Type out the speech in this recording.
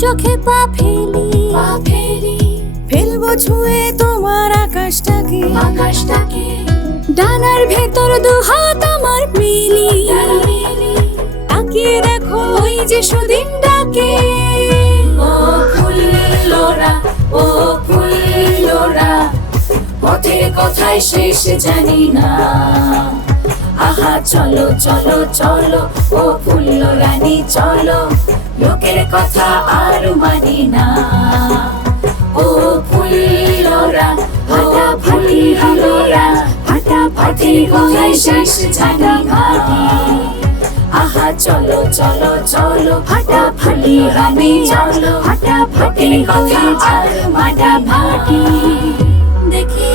চোখে পা ফেলি ফেলবো ছুঁয়ে তোমার আকাশটাকে ডানার ভেতর দুহাত আমার মিলি তাকিয়ে দেখো ওই যে সুদিন ডাকে। ও ফুল্লোরা, ও ফুল্লোরা, পথের কথায় শেষ জানি না। আহা চলো চলো চলো, ও ফুল্লোরানি চলো, লোকের কথা আর মানি না। ও ফুল্লোরা, ফাটাফাটি ফুল্লোরা, ফাটাফাটি কথায় শেষ জানি না। আহা চলো চলো চলো, ফাটাফাটি রানী চলো, ফাটাফাটি কথা আর মাটাফাটি। দেখি